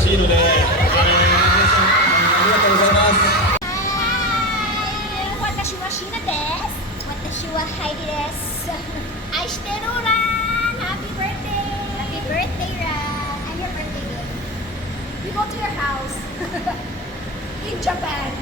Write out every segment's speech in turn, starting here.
しいので、皆さんありがとうございます。私はシナです。私はハイデです。愛してるラン。Happy birthday. Happy birthday, Ran. I'm your birthday girl. We go to your house in Japan.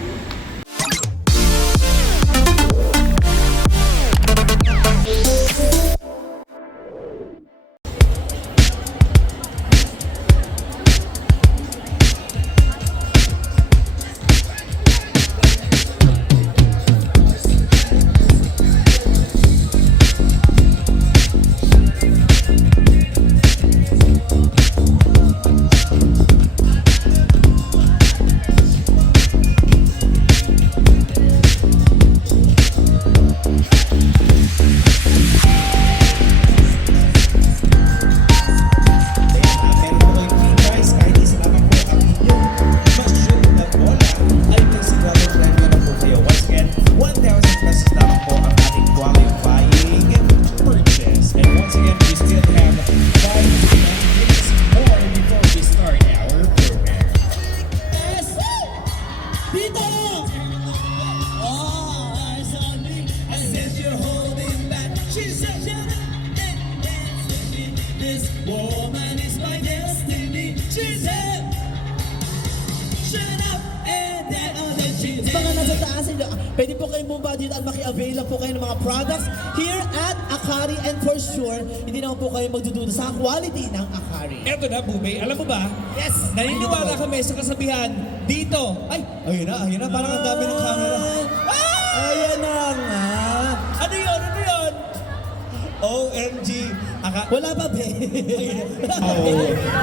This woman is my destiny. She said, shut up and then she Sa mga nasa taas, pwede po kayong bumaba dito at maki-avail lang po kayo ng mga products here at Akari, and for sure, hindi naman po kayo magdududa sa quality ng Akari. Eto na, Bubay. Alam mo ba? Yes! Naniniwala kami sa kasabihan dito. Ay, ayun na. Parang ang dami ng camera. Ayan na nga. Ano yun? OMG. Wala pa, be.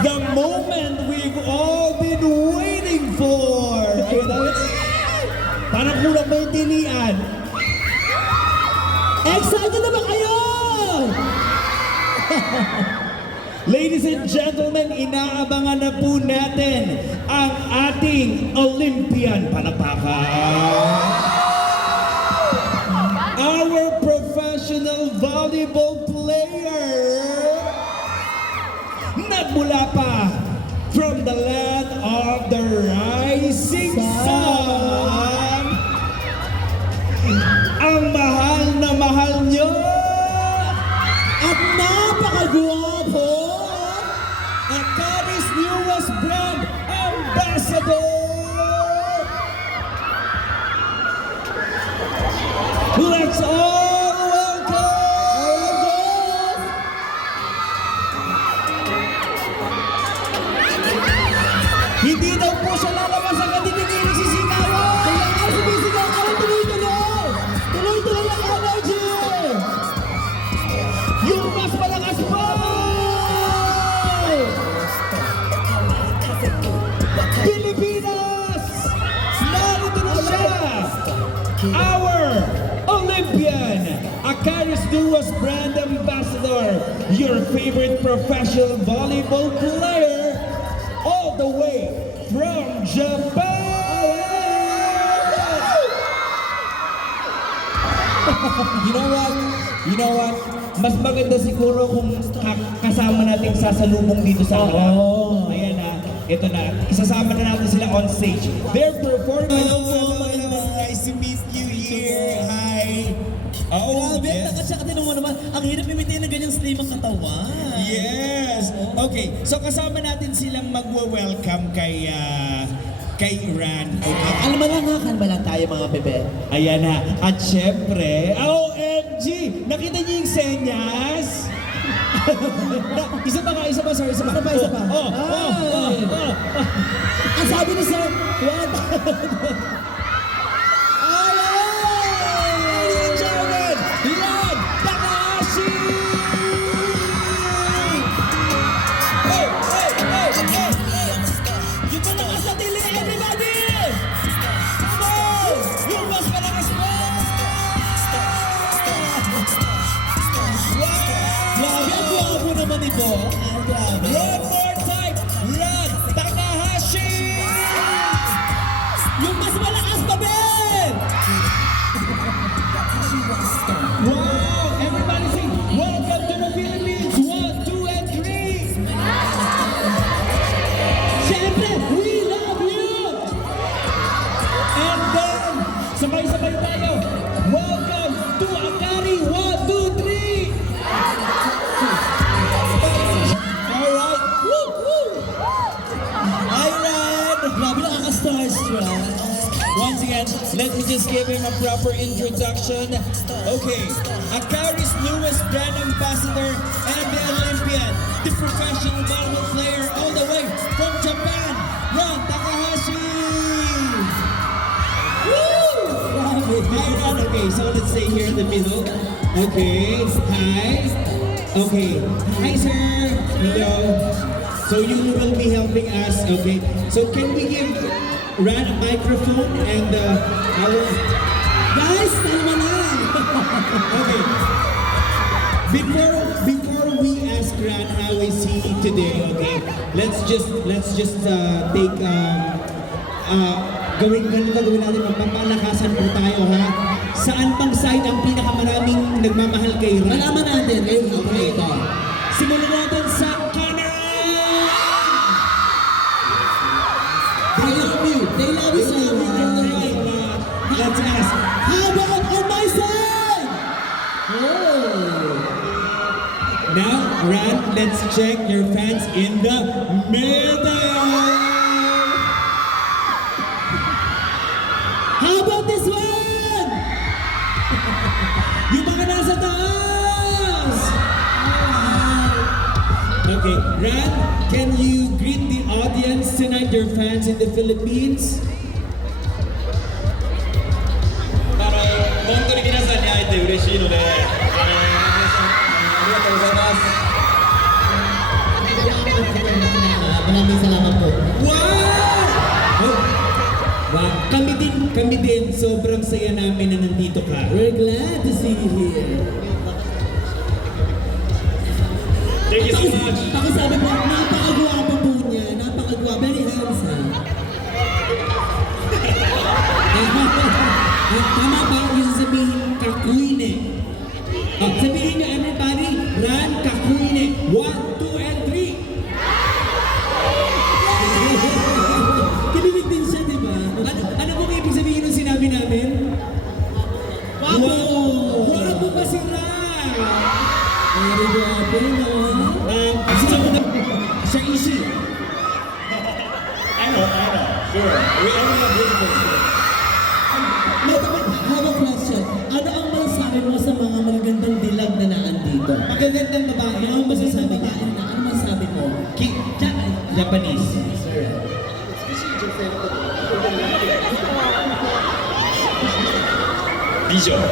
The moment we've all been waiting for. Parang kulang ba yung tinian? Excited na ba kayo? Ladies and gentlemen, inaabangan na po natin ang ating Olympian Palapakan. Our professional volleyball player nagmula pa from the land of the rising sun. Ang mahal na mahal nyo At napakagwapo! Akari's newest brand ambassador. Let's all welcome hindi daw po siya lalabas ang katitigil nagsisikawan. Kailangan sumisigaw ka lang tuloy-tuloy! Tuloy-tuloy ang energy! Yung mas malakas pa! Pilipinas! Narito na siya! Our Olympian, Akari's newest brand ambassador, your favorite professional volleyball player, all the way from Japan! You know what? Mas maganda siguro kung kasama natin sasalubong dito sa harap. Oo. Ayan na, ito na. Isasama na natin sila on stage. Their performance. Nice to meet you here. Hi. Oh, Grabe, yes. nakasya ka din naman. Ang hirap imitin ng ganyang slim ang katawan. Yes. Okay, so kasama natin silang magwe-welcome kay Ran. Kalma lang tayo mga bebe. Ayan na. At syempre, OMG! Nakita niyo yung senyas? Isa pa, sir. Isa pa. Isa pa. Oh. Ang sabi ni sir, what? Ladies and gentlemen, Ran Takahashi! Hey! Yung malakas na tili, everybody! Come on! Yung mas malakas mo! Grabe, ang guwapo naman ito. Grabe. One more time, Ran Takahashi! Yung mas malakas pa, Ben! Wow! Everybody sing, welcome to the Philippines! 1, 2, and 3! Siyempre, just give him a proper introduction. Okay, Akari's newest brand ambassador and the Olympian, the professional volleyball player all the way from Japan, Ron Takahashi! Woo! Hi, Ron. Okay, so let's stay here in the middle. Okay, hi. Okay, hi sir. Hello. So you will be helping us. Okay, so can we give Ran a microphone and our guys, tama na. Okay. Before we ask Ran how is he today, okay? Let's just take gawin natin magpapalakasan po tayo ha. Saan pang side ang pinakamaraming nagmamahal kay Ran? Malaman natin. Okay. Simulan natin sa camera. They love you. They love you so much. Let's ask. How about on my side? Oh. Now, Ran, let's check your fans in the middle. How about this one? Yung mga nasa taas. Okay, Ran, can you greet the audience tonight, your fans in the Philippines? 本当に皆さんに会えて嬉しいので、皆さんありがとうございます。 Maraming salamat po. Wow! Oh, wow! Kami din, sobrang saya namin na nandito ka. We're glad to see you here. Thank you so much. Pakisabi po, napakagwapo po niya. Napakagwapo. Very handsome. Tama ba yung sasabihin kakuine? Sabihin niyo everybody, Ran kakuine. 1, 2, and 3. Kinilig din siya, di ba? Ano pong ibig sabihin nung sinabi namin? Wapo! Wapo ba si Ran? Very gwapo, no? Siya easy. I know. Sure. We all have beautiful stuff. I have a question. Ano ang masasabi mo sa mga magagandang dilag na naandito? Magagandang babae. Ano ang masasabi ka? Ano masasabi mo? Japanese. Vision.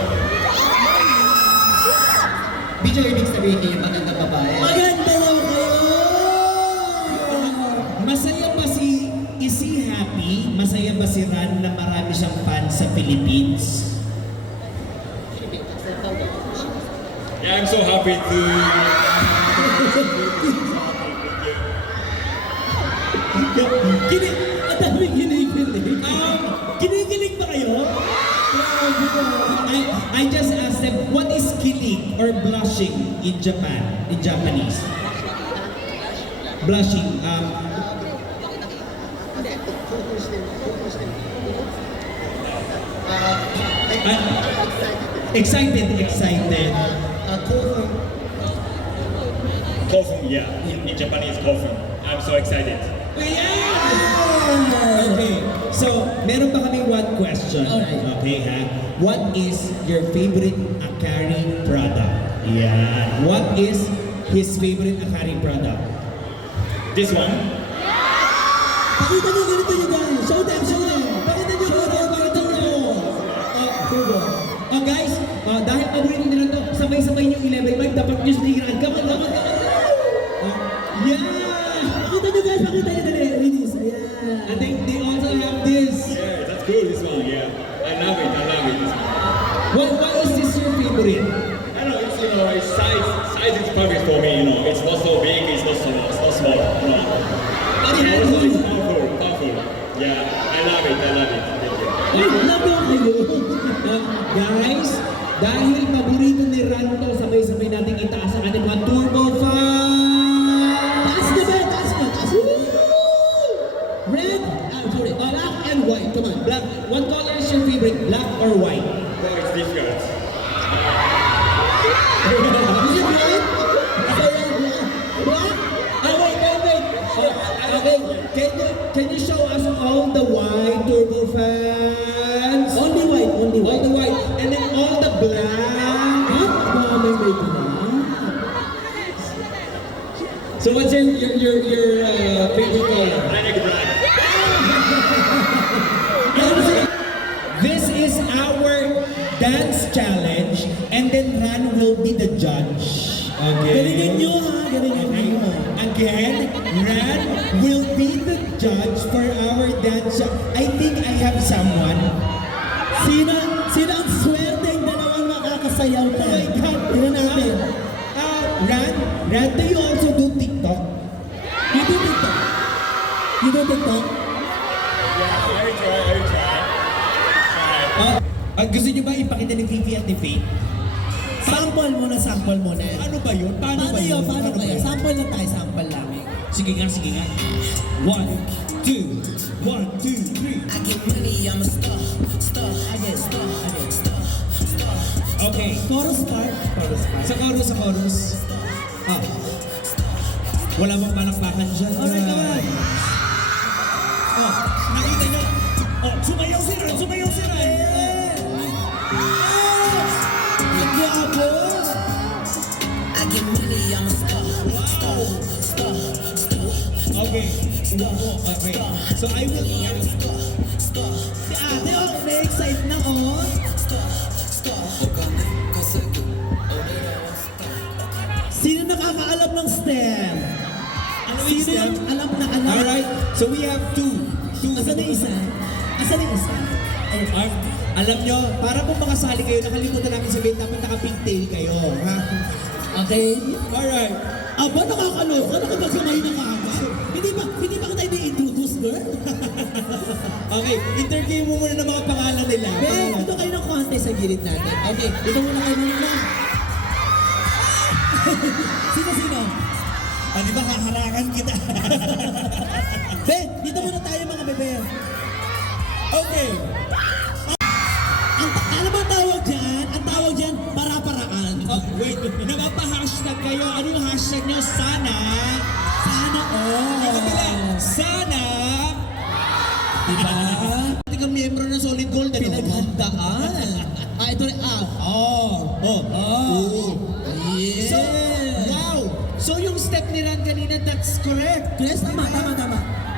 Video ibig sabihin niya yung magandang babae. Maganda daw kayo! Masaya ba is he happy? Masaya ba si Ran na marami siyang fans sa Philippines? Yeah, I'm so happy to. Ang dami kinikilig. Kinikilig ba kayo? I just asked them, what is kilig or blushing in Japan, in Japanese? Blushing. Excited. Kofun, yeah. In Japanese, kofun. I'm so excited. Yeah! Okay, so meron pa kami one question. Alright. Okay ha? What is your favorite Akari product? Yeah. What is his favorite Akari product? This one. Pakita nyo ganito nyo guys. Show them. Pakita nyo Turbo. Oh guys, dahil paborito nila to, sabay-sabay nyo i-level 5, dapat nyo siniran. Come on. Yeah! Pakita nyo guys. Pakita nyo dali. Release. Ayan. I think they also have this. Yeah, that's cool. This one. Yeah, I love it. This one. Why is this your favorite? I don't know. It's it's size is perfect for me. It's not so big. It's not small. Very Also, handy. it's powerful. Yeah, I love it. Thank you. Ay, love kayo. Guys, dahil paborito ni Ran to, sabay-sabay natin itaas ang ating mga turbo fans! Taas na ba? Taas na. Red, black and white. Come on, black. What color is your favorite, black or white? Oh, it's difficult. Is it right? Black? Wait. Okay, can you show us all the white turbo fans? Only white. So what's your favorite color? This is our dance challenge, and then Ran will be the judge. Okay. Galingan nyo ha, galingan nyo. Again, Ran will be the judge for our dance. I think I have someone. Sino ang swerte yung dalawang makakasayaw na? Oh my God. Tignan natin. Ran, do you also do TikTok? You do TikTok? You do TikTok? Gusto niyo ba ipakita ni Fifi at ni Faith? Sample muna, sample muna. Ano ba yun? Paano ba yun? Sample lang tayo, sample lang. Sige nga. 1, 2, 1, 2, 3. I get money, I'm a star. Again. Okay. Chorus part. Sa chorus. Wala bang palakpakan dyan? Alright, come on. Nakita nyo? Sumayaw si Ran! Grabe! I get money, I'm a star. Okay. So I will... Si ate, na-excite na, oh. Sino nakakaalam ng STEM? Sino yung alam na alam? Alright. So we have two. Asan na isa? Alam nyo, para kung makasali kayo, nakalimutan namin sabihin, dapat naka-pigtail kayo. Ha? Okay. Alright. Aba, nakakaloka. Nakapagkamay na kaagad. Hindi ba kita i-introduce, girl? Okay, interview mo muna ng mga pangalan nila. Ben, ito kayo ng konti sa gilid natin. Okay, ito muna kayo muna. Sino? Di ba haharangan kita? Ben, dito muna tayo mga bebe. Okay. Ano ba tawag dyan? Ang tawag dyan, para-paraan. Wait, nagpa-hashtag kayo. Ano yung hashtag nyo? Sana. Sana. Diba? Hindi ka miyembro ng Solid Gold. Pinaghandaan. Ito rin, Yeah. So, wow. So yung step ni Ran kanina, that's correct. Yes, tama.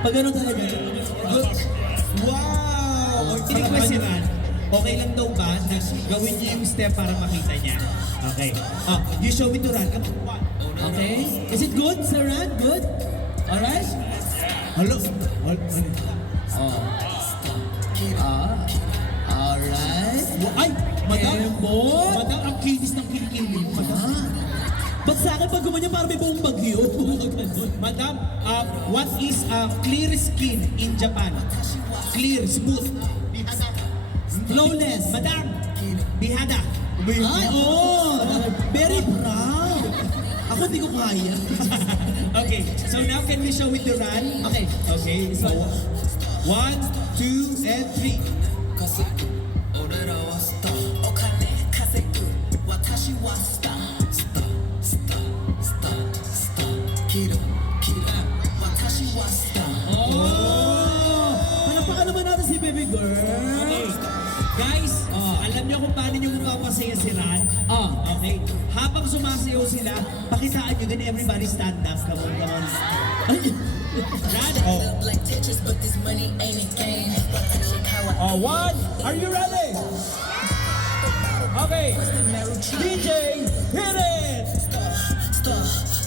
Pag gano'n talaga. Wow! Tinigma si Ran. Okay lang daw ba na gawin niya yung step para makita niya? Okay. You show it to Ran. Come on. Okay? Is it good, Sir Ran? Good? Alright? Hello? Alright. Ay! Madam! Embot. Madam, ang kinis ng kilikili. Madam! Ba't sa akin pag gumanyan parang may buong bagyo? Madam, what is clear skin in Japan? Clear, smooth. Flawless. Madam! Bihada. Ay, oh! Very proud. Ako hindi ko kaya. Okay, so now can we show it to Ran? Okay. Okay, so 1, 2, and 3. 俺らはスターお金稼ぐ私はスターキラ私はスター Oh! Palapakan naman natin si baby girl. Okay. Guys, alam niyo kung paano niyo mapapasaya si Ran? Okay. Habang sumasayaw sila, pakitaan niyo din everybody stand up. Come on. Ran, like Tetris but this money ain't a game one. Are you ready? Okay. DJ, hit it!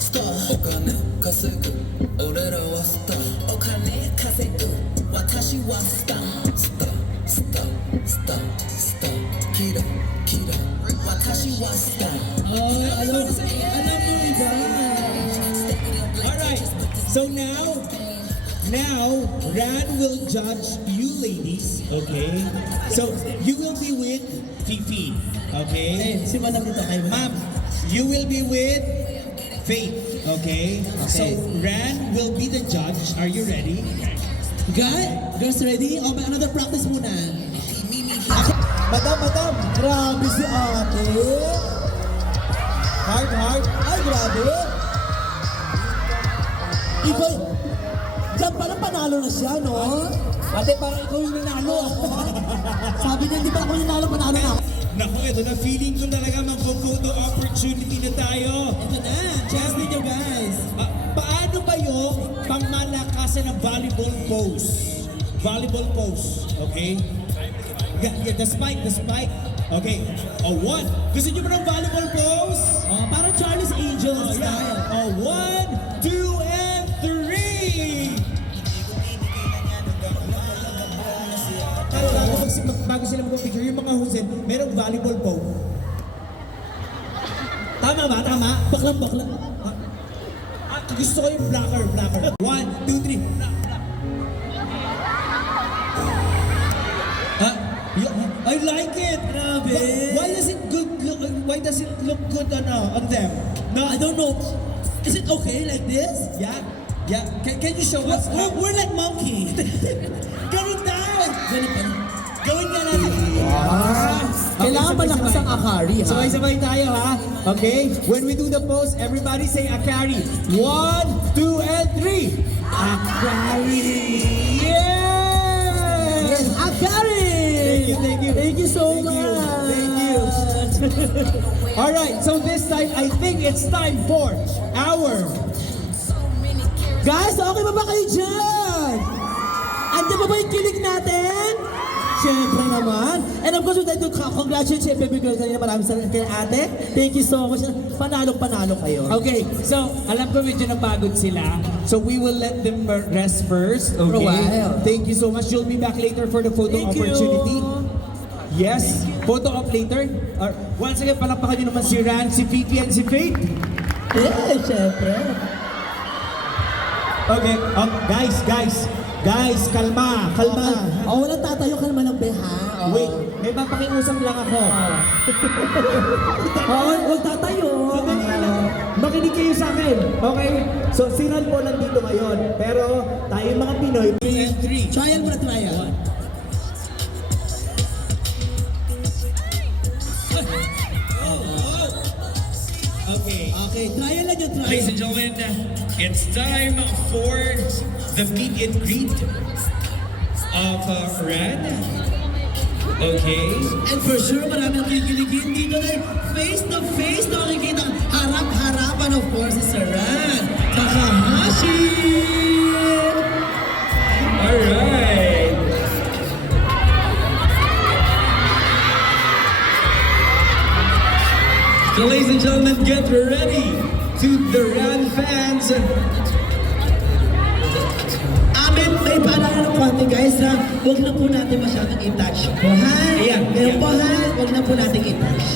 お金稼ぐ俺らはスターお金稼ぐ私はスターキラ私はスター Alam mo iba. Alright. So now, Ran will judge you ladies. Okay? So, you will be with Fifi. Okay? Si Madam dito kayo. Ma'am, you will be with Faith. Okay? So, Ran will be the judge. Are you ready? Girls ready? O, may another practice muna. Madam, grabe si ate. Hard. Ay, grabe. Iba, dyan pala panalo na siya, no? Ate, parang ikaw yung nanalo. Sabi niya, di ba ako nanalo, panalo na ako. Naku, ito na feeling ko talaga mag-photo opportunity na tayo. Ito na, chance ninyo guys. Paano mo, pangmalakasan ng volleyball pose. Volleyball pose, okay? Yeah, the spike. Okay, one. Gusto niyo ba ng volleyball pose? Parang Charlie's Angel style. Yeah. 1, 2, and 3. Bago sila mag-picture, yung mga Jose, merong volleyball pose. Tama ba? Tama? Baklang. Gusto ko yung blocker. 1, 2, 3. I like it. Grabe. Why does it look good on them? No, I don't know. Is it okay like this? Yeah. Can you show us? We're like monkey. Ganun daw. Gawin nga natin. Kailangan malakas ang Akari, ha? Sabay-sabay tayo, ha? Okay? When we do the pose, everybody say Akari. 1, 2, and 3. Akari. Yes! Akari! Thank you. Thank you so Thank much. you. Thank you. All right, so this time, I think it's time for our... Guys, okay ba kayo dyan? Andiyan ba yung kilig natin? Siyempre naman. And of course, we'd like to congratulate si baby girl kanina. Maraming salamat kay ate. Thank you so much. Panalo kayo. Okay, so alam ko medyo napagod sila. So we will let them rest first. For a Okay. while. Thank you so much. You'll be back later for the photo Thank you. opportunity. Yes, photo op later. Once again, palakpakan nyo naman si Ran, si Vicky, and si Faith. Yeah, siyempre. Okay, guys, kalma. Walang tatayo, kalma lang, beha. Wait, may papakiusap lang ako. Huwag tatayo. Makinig kayo sa akin, okay? So, sinal po nandito ngayon, pero tayo mga Pinoy, 3. Trial muna, trial. Okay, trial lang yung trial. Ladies and gentlemen, it's time for the meet and greet of Ran. Okay. And for sure, marami ang kikiligin dito na face-to-face na makikita harap-harapan, of course, si Sir Ran Takahashi! All right. So ladies and gentlemen, get ready to the Ran fans. May paalala ng konti guys ha, huwag na po natin masyadong i-touch po ha. Ayan, Ngayon ayan. po ha, huwag na po natin i-touch.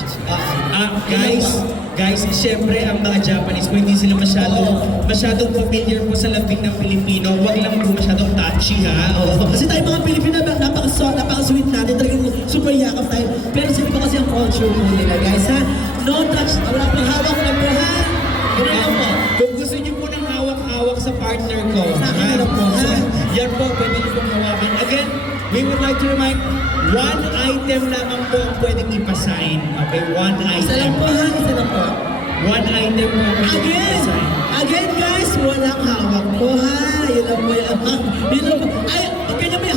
Guys, siyempre ang mga Japanese po hindi sila masyadong familiar po sa lambing ng Pilipino. Huwag lang po masyadong touchy ha. Kasi tayo mga Pilipino, napaka-sweet natin, talagang super yakap tayo. Pero sila po kasi ang culture po nila guys ha. No touch, wala pang hawak na po ha. Ganun lang po. Kung gusto niyo po ng hawak-hawak sa partner ko, Sa akin na lang po, ha? Yan po, pwede niyo pong hawakan. Again, we would like to remind, one item lamang po ang pwedeng ipasign. Okay, one Isa lang item. po ha, isa lang po. One item po ang pwedeng ipasign. Again guys, walang hawak po ha. Yun lang po yan. Yun lang po. Ay, kanya may